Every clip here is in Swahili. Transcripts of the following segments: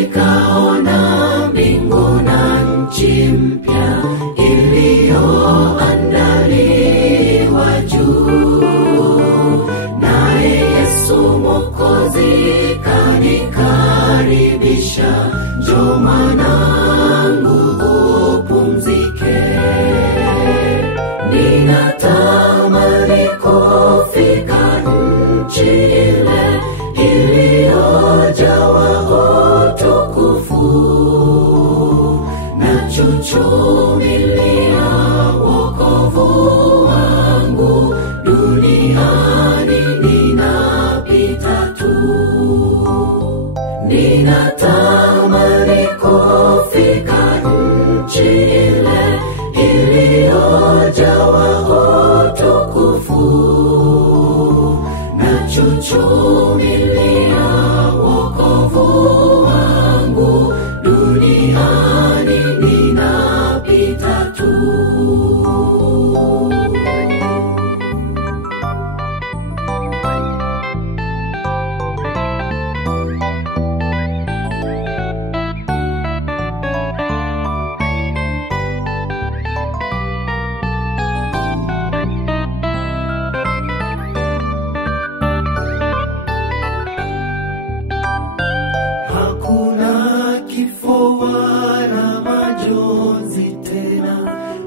nikaona mbingu na nchi mpya iliyoandaliwa juu, naye Yesu Mwokozi kanikaribisha, njoo mwanangu upumzike. Ninatamani kufika nchi ile iliyojawa utukufu, na chuchumilia wokovu wangu. Duniani ninapita tu, ninatamani kufika nchi ile iliyojawa utukufu, na chuchumilia wokovu wangu. Duniani ninapita tu. Wala majonzi tena,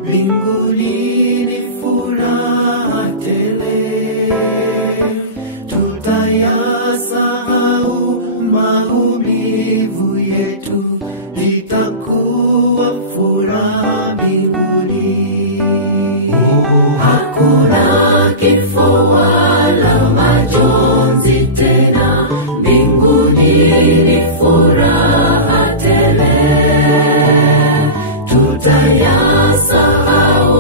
mbinguni ni furaha tele. Tutayasahau maumivu yetu, itakuwa furaha mbinguni. Hakuna kifo wala majonzi tena, mbinguni ni furaha tele. Tutayasahau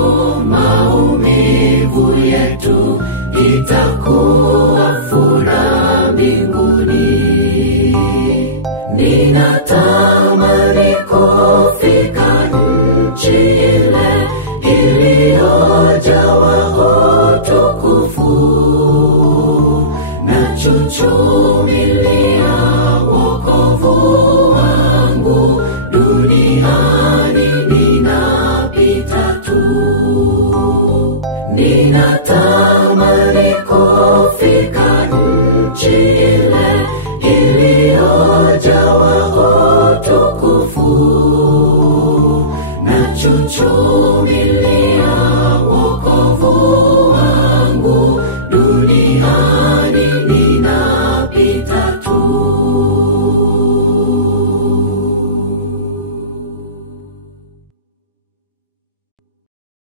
maumivu yetu, itakuwa furaha mbinguni. Ninatamani kufika nchi ile iliyojawa utukufu, na chuchumilia wokovu